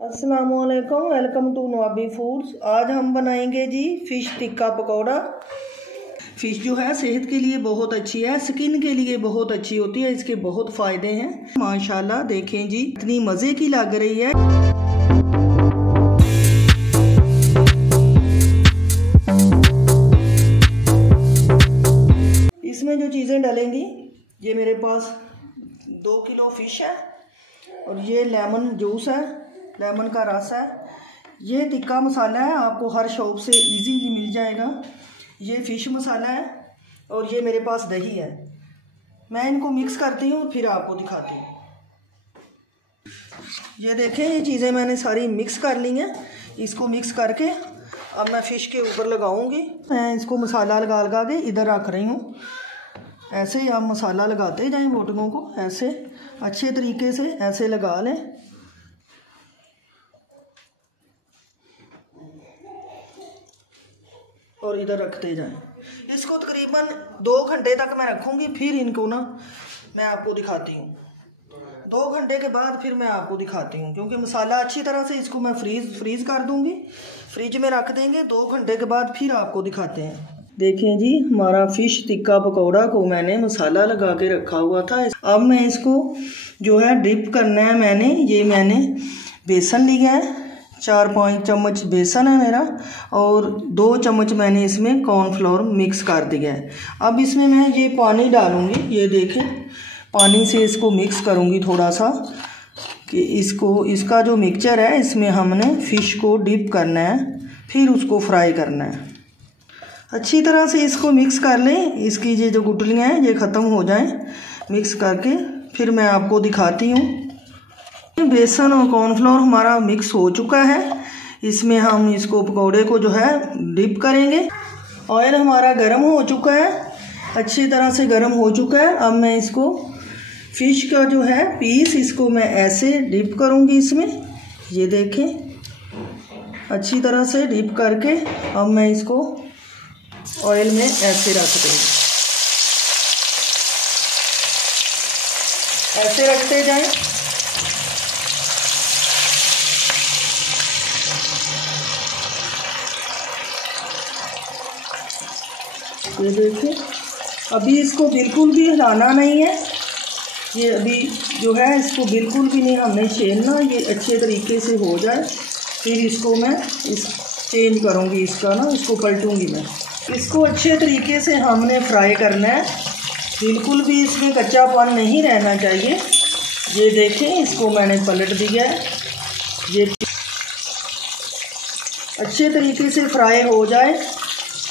अस्सलामुअलैकुम, welcome to नवाबी foods. आज हम बनाएंगे जी फ़िश टिक्का पकौड़ा। फ़िश जो है सेहत के लिए बहुत अच्छी है, स्किन के लिए बहुत अच्छी होती है, इसके बहुत फ़ायदे हैं माशाल्लाह। देखें जी इतनी मज़े की लग रही है। इसमें जो चीज़ें डालेंगी, ये मेरे पास 2 किलो फ़िश है और ये लेमन जूस है, लेमन का रस है। ये टिक्का मसाला है, आपको हर शॉप से इजीली मिल जाएगा। ये फ़िश मसाला है और ये मेरे पास दही है। मैं इनको मिक्स करती हूँ फिर आपको दिखाती हूँ। ये देखें, ये चीज़ें मैंने सारी मिक्स कर ली हैं। इसको मिक्स करके अब मैं फ़िश के ऊपर लगाऊंगी। मैं इसको मसाला लगा लगा के इधर रख रही हूँ। ऐसे ही आप मसाला लगाते जाएं बोटियों को, ऐसे अच्छे तरीके से ऐसे लगा लें। और इधर रखते जाएं। इसको तकरीबन 2 घंटे तक मैं रखूँगी, फिर इनको ना मैं आपको दिखाती हूँ। 2 घंटे के बाद फिर मैं आपको दिखाती हूँ, क्योंकि मसाला अच्छी तरह से इसको मैं फ्रीज़ कर दूँगी, फ्रिज में रख देंगे। 2 घंटे के बाद फिर आपको दिखाते हैं। देखें जी, हमारा फ़िश टिक्का पकौड़ा को मैंने मसाला लगा के रखा हुआ था। अब मैं इसको जो है डिप करना है। मैंने बेसन लिया है, 4-5 चम्मच बेसन है मेरा, और 2 चम्मच मैंने इसमें कॉर्नफ्लोर मिक्स कर दिया है। अब इसमें मैं ये पानी डालूँगी। ये देखें, पानी से इसको मिक्स करूँगी थोड़ा सा, कि इसका जो मिक्सचर है इसमें हमने फ़िश को डिप करना है, फिर उसको फ्राई करना है। अच्छी तरह से इसको मिक्स कर लें। इसकी ये जो गुठलियाँ हैं ये ख़त्म हो जाएं मिक्स करके, फिर मैं आपको दिखाती हूँ। बेसन और कॉर्नफ्लोर हमारा मिक्स हो चुका है। इसमें हम इसको पकौड़े को जो है डिप करेंगे। ऑयल हमारा गर्म हो चुका है, अच्छी तरह से गर्म हो चुका है। अब मैं इसको फ़िश का जो है पीस, इसको मैं ऐसे डिप करूँगी इसमें। ये देखें, अच्छी तरह से डिप करके अब मैं इसको ऑयल में ऐसे रख देंगे। ऐसे रखते जाएं। ये देखिए, अभी इसको बिल्कुल भी हिलाना नहीं है। ये अभी जो है इसको बिल्कुल भी नहीं हमने छेलना। ये अच्छे तरीके से हो जाए, फिर इसको मैं चेंज करूँगी, इसको पलटूँगी मैं। इसको अच्छे तरीके से हमने फ्राई करना है, बिल्कुल भी इसमें कच्चापन नहीं रहना चाहिए। ये देखें, इसको मैंने पलट दिया है। ये अच्छे तरीके से फ्राई हो जाए,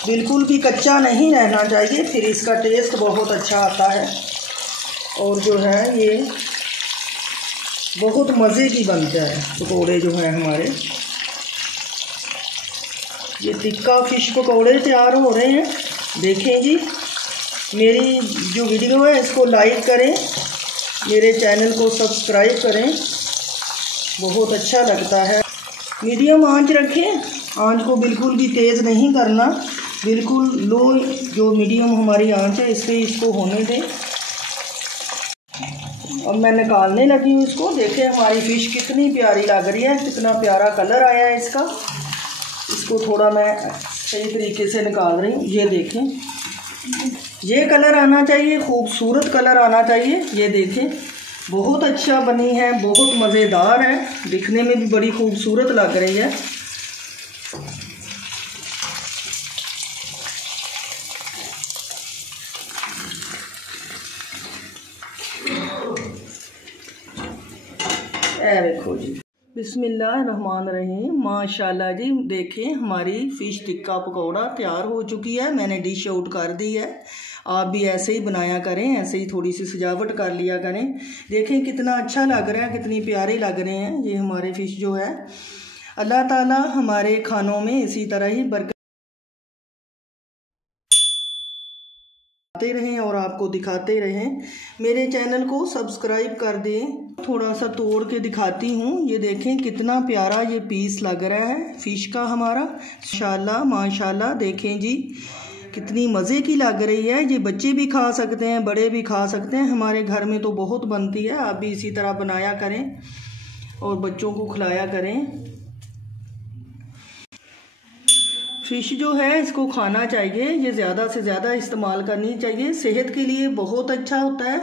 बिल्कुल भी कच्चा नहीं रहना चाहिए, फिर इसका टेस्ट बहुत अच्छा आता है। और जो है ये बहुत मज़े की बनता है पकौड़े जो हैं हमारे। ये टिक्का फ़िश पकौड़े तैयार हो रहे हैं। देखें जी, मेरी जो वीडियो है इसको लाइक करें, मेरे चैनल को सब्सक्राइब करें, बहुत अच्छा लगता है। मीडियम आंच रखें, आंच को बिल्कुल भी तेज़ नहीं करना, बिल्कुल लो जो मीडियम हमारी आंच है इस पर इसको होने दें। अब मैं निकालने लगी हूँ इसको। देखें हमारी फ़िश कितनी प्यारी लग रही है, कितना प्यारा कलर आया है इसका। इसको थोड़ा मैं सही तरीके से निकाल रही हूँ। ये देखें, ये कलर आना चाहिए, खूबसूरत कलर आना चाहिए। ये देखें, बहुत अच्छा बनी है, बहुत मज़ेदार है, दिखने में भी बड़ी खूबसूरत लग रही है। देखो जी, बिस्मिल्लाहिर्रहमानिर्रहीम। माशाल्लाह जी, देखें हमारी फ़िश टिक्का पकौड़ा तैयार हो चुकी है। मैंने डिश आउट कर दी है। आप भी ऐसे ही बनाया करें, ऐसे ही थोड़ी सी सजावट कर लिया करें। देखें कितना अच्छा लग रहा है, कितनी प्यारी लग रहे हैं ये हमारे फ़िश जो है। अल्लाह ताला हमारे खानों में इसी तरह ही बरकत रहें और आपको दिखाते रहें। मेरे चैनल को सब्सक्राइब कर दें। थोड़ा सा तोड़ के दिखाती हूँ। ये देखें कितना प्यारा ये पीस लग रहा है फ़िश का हमारा। माशाल्लाह माशाल्लाह, देखें जी कितनी मज़े की लग रही है। ये बच्चे भी खा सकते हैं, बड़े भी खा सकते हैं। हमारे घर में तो बहुत बनती है, आप भी इसी तरह बनाया करें। और बच्चों को खिलाया करें। फ़िश जो है इसको खाना चाहिए, ये ज़्यादा से ज़्यादा इस्तेमाल करनी चाहिए, सेहत के लिए बहुत अच्छा होता है।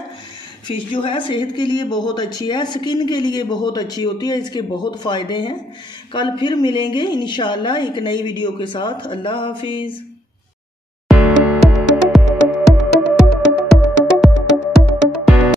फ़िश जो है सेहत के लिए बहुत अच्छी है, स्किन के लिए बहुत अच्छी होती है, इसके बहुत फ़ायदे हैं। कल फिर मिलेंगे इंशाल्लाह एक नई वीडियो के साथ। अल्लाह हाफिज़।